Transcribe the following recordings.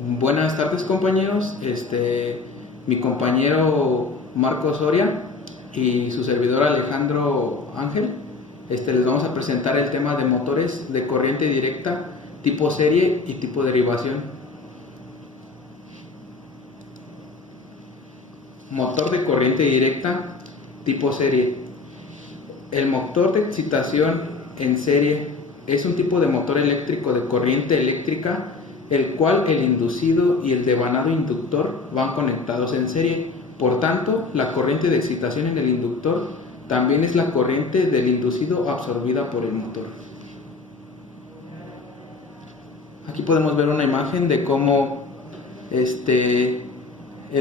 Buenas tardes, compañeros. Mi compañero Marco Soria y su servidor Alejandro Ángel, les vamos a presentar el tema de motores de corriente directa tipo serie y tipo derivación. Motor de corriente directa tipo serie. El motor de excitación en serie es un tipo de motor eléctrico de corriente eléctrica, el cual el inducido y el devanado inductor van conectados en serie. Por tanto, la corriente de excitación en el inductor también es la corriente del inducido absorbida por el motor. Aquí podemos ver una imagen de cómo el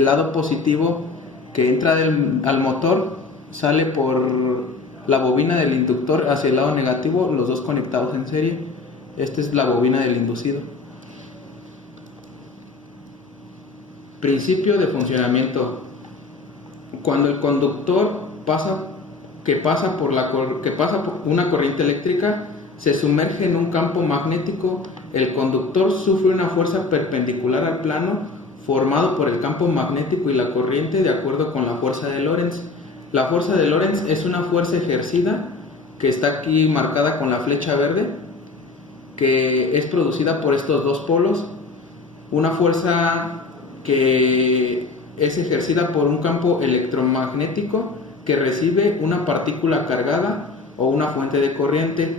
lado positivo que entra al motor sale por la bobina del inductor hacia el lado negativo, los dos conectados en serie. Esta es la bobina del inducido. Principio de funcionamiento. Cuando el conductor pasa por una corriente eléctrica, se sumerge en un campo magnético. El conductor sufre una fuerza perpendicular al plano formado por el campo magnético y la corriente de acuerdo con la fuerza de Lorentz. La fuerza de Lorentz es una fuerza ejercida que está aquí marcada con la flecha verde, que es producida por estos dos polos. Una fuerza que es ejercida por un campo electromagnético que recibe una partícula cargada o una fuente de corriente.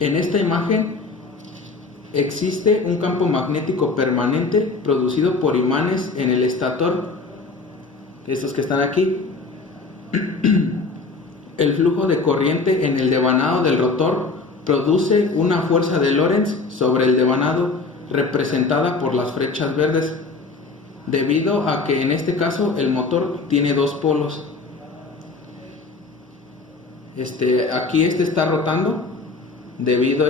En esta imagen existe un campo magnético permanente producido por imanes en el estator, estos que están aquí. El flujo de corriente en el devanado del rotor produce una fuerza de Lorentz sobre el devanado representada por las flechas verdes, debido a que en este caso el motor tiene dos polos. Aquí está rotando debido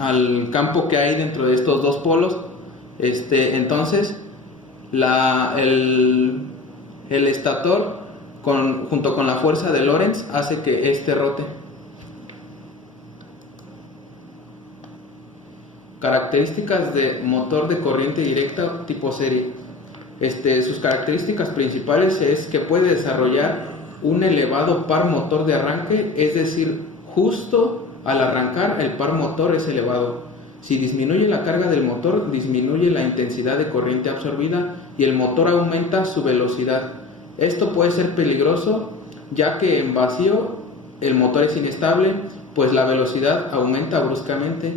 al campo que hay dentro de estos dos polos. Entonces el estator junto con la fuerza de Lorentz hace que rote. Características de motor de corriente directa tipo serie. Sus características principales es que puede desarrollar un elevado par motor de arranque, es decir, justo al arrancar el par motor es elevado. Si disminuye la carga del motor, disminuye la intensidad de corriente absorbida y el motor aumenta su velocidad. Esto puede ser peligroso, ya que en vacío el motor es inestable, pues la velocidad aumenta bruscamente.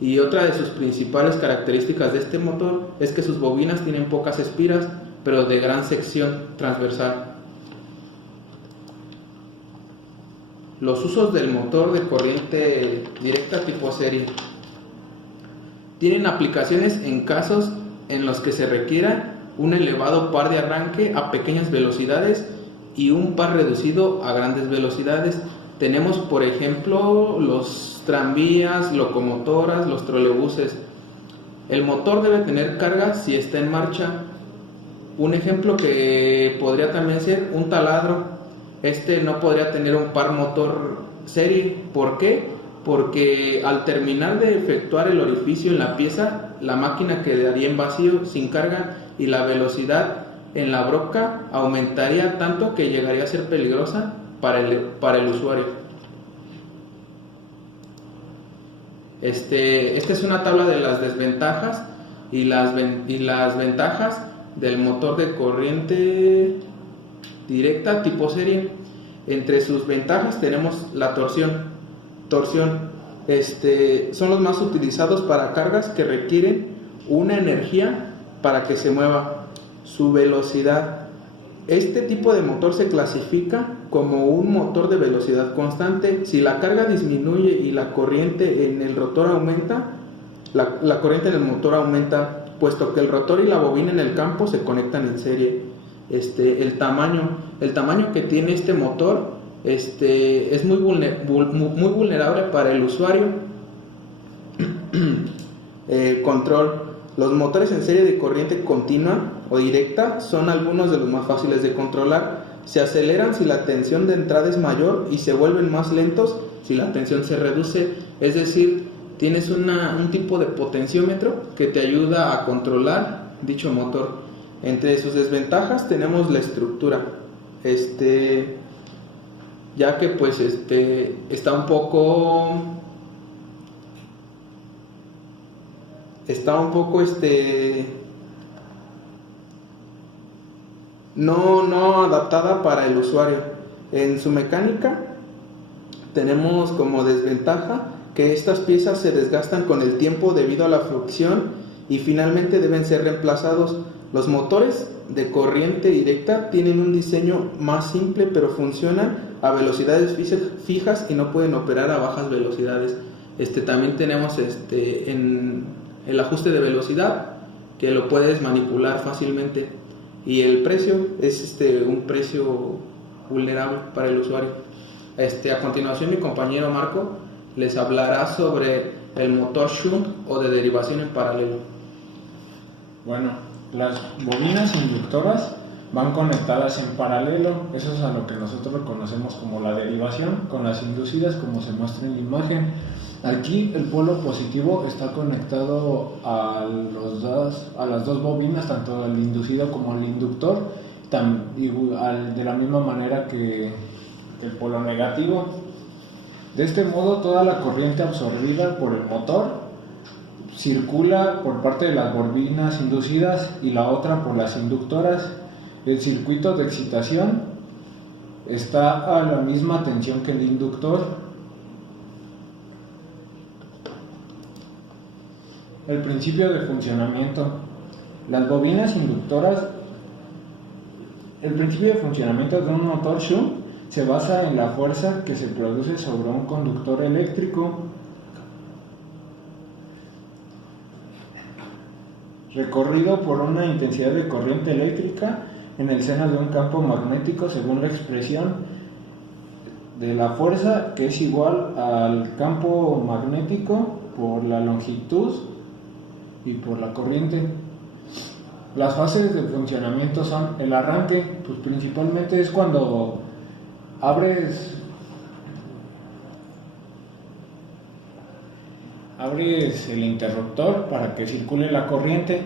Y otra de sus principales características de este motor es que sus bobinas tienen pocas espiras, pero de gran sección transversal. Los usos del motor de corriente directa tipo serie. Tienen aplicaciones en casos en los que se requiera un elevado par de arranque a pequeñas velocidades y un par reducido a grandes velocidades. Tenemos, por ejemplo, los tranvías, locomotoras, los trolebuses. El motor debe tener carga si está en marcha. Un ejemplo que podría también ser un taladro. No podría tener un par motor serie. ¿Por qué? Porque al terminar de efectuar el orificio en la pieza, la máquina quedaría en vacío, sin carga, y la velocidad en la broca aumentaría tanto que llegaría a ser peligrosa para el usuario. Esta es una tabla de las desventajas y las ventajas del motor de corriente directa tipo serie. Entre sus ventajas tenemos la torsión. Son los más utilizados para cargas que requieren una energía para que se mueva. Su velocidad. Este tipo de motor se clasifica como un motor de velocidad constante. Si la carga disminuye y la corriente en el rotor aumenta, la corriente en el motor aumenta, puesto que el rotor y la bobina en el campo se conectan en serie. El tamaño que tiene este motor es muy vulnerable para el usuario. Control. Los motores en serie de corriente continua o directa son algunos de los más fáciles de controlar. Se aceleran si la tensión de entrada es mayor y se vuelven más lentos si la tensión se reduce. Es decir, tienes un tipo de potenciómetro que te ayuda a controlar dicho motor. Entre sus desventajas tenemos la estructura, ya que pues está un poco no adaptada para el usuario. En su mecánica tenemos como desventaja que estas piezas se desgastan con el tiempo debido a la fricción y finalmente deben ser reemplazados. Los motores de corriente directa tienen un diseño más simple, pero funcionan a velocidades fijas y no pueden operar a bajas velocidades. También tenemos en el ajuste de velocidad, que lo puedes manipular fácilmente, y el precio es un precio vulnerable para el usuario. A continuación mi compañero Marco les hablará sobre el motor shunt o de derivación en paralelo. Bueno, las bobinas inductoras van conectadas en paralelo, eso es a lo que nosotros conocemos como la derivación, con las inducidas como se muestra en la imagen. Aquí el polo positivo está conectado a las dos bobinas, tanto el inducido como el inductor, de la misma manera que el polo negativo. De este modo, toda la corriente absorbida por el motor circula por parte de las bobinas inducidas y la otra por las inductoras. El circuito de excitación está a la misma tensión que el inductor. El principio de funcionamiento. Las bobinas inductoras. El principio de funcionamiento de un motor shunt se basa en la fuerza que se produce sobre un conductor eléctrico recorrido por una intensidad de corriente eléctrica en el seno de un campo magnético, según la expresión de la fuerza, que es igual al campo magnético por la longitud y por la corriente. Las fases de funcionamiento son el arranque, pues principalmente es cuando abres el interruptor para que circule la corriente.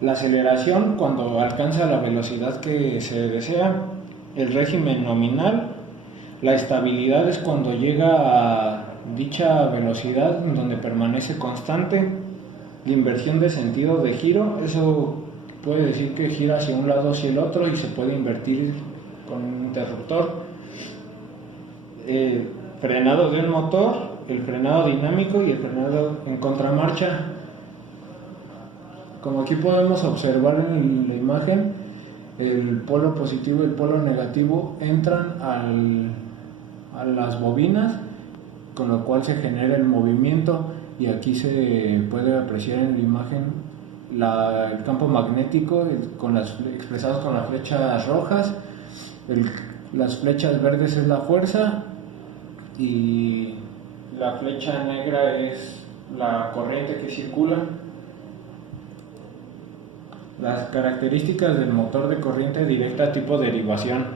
La aceleración, cuando alcanza la velocidad que se desea. El régimen nominal. La estabilidad es cuando llega a dicha velocidad donde permanece constante. La inversión de sentido de giro, eso puede decir que gira hacia un lado o hacia el otro y se puede invertir con un interruptor. Frenado de un motor, el frenado dinámico y el frenado en contramarcha. Como aquí podemos observar en la imagen, el polo positivo y el polo negativo entran a las bobinas, con lo cual se genera el movimiento, y aquí se puede apreciar en la imagen el campo magnético expresados con las flechas rojas. Las flechas verdes es la fuerza y la flecha negra es la corriente que circula. Las características del motor de corriente directa tipo derivación.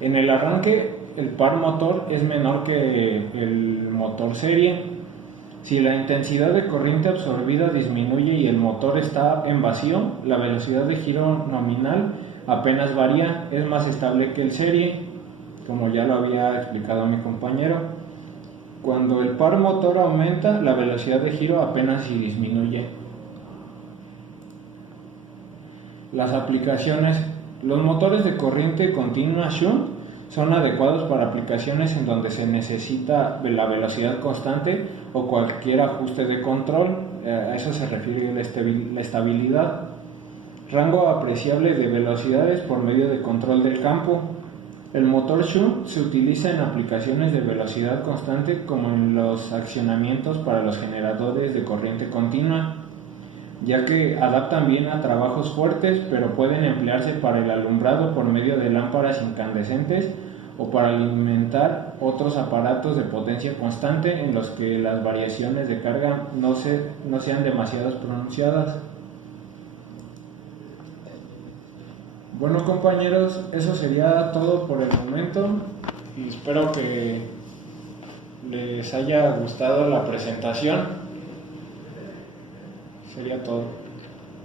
En el arranque, el par motor es menor que el motor serie. Si la intensidad de corriente absorbida disminuye y el motor está en vacío, la velocidad de giro nominal apenas varía, es más estable que el serie, como ya lo había explicado mi compañero. Cuando el par motor aumenta, la velocidad de giro apenas si disminuye. Las aplicaciones. Los motores de corriente continua shunt son adecuados para aplicaciones en donde se necesita la velocidad constante o cualquier ajuste de control. A eso se refiere la estabilidad. Rango apreciable de velocidades por medio de control del campo. El motor shunt se utiliza en aplicaciones de velocidad constante, como en los accionamientos para los generadores de corriente continua, ya que adaptan bien a trabajos fuertes, pero pueden emplearse para el alumbrado por medio de lámparas incandescentes o para alimentar otros aparatos de potencia constante en los que las variaciones de carga no sean demasiado pronunciadas. Bueno, compañeros, eso sería todo por el momento y espero que les haya gustado la presentación. Sería todo.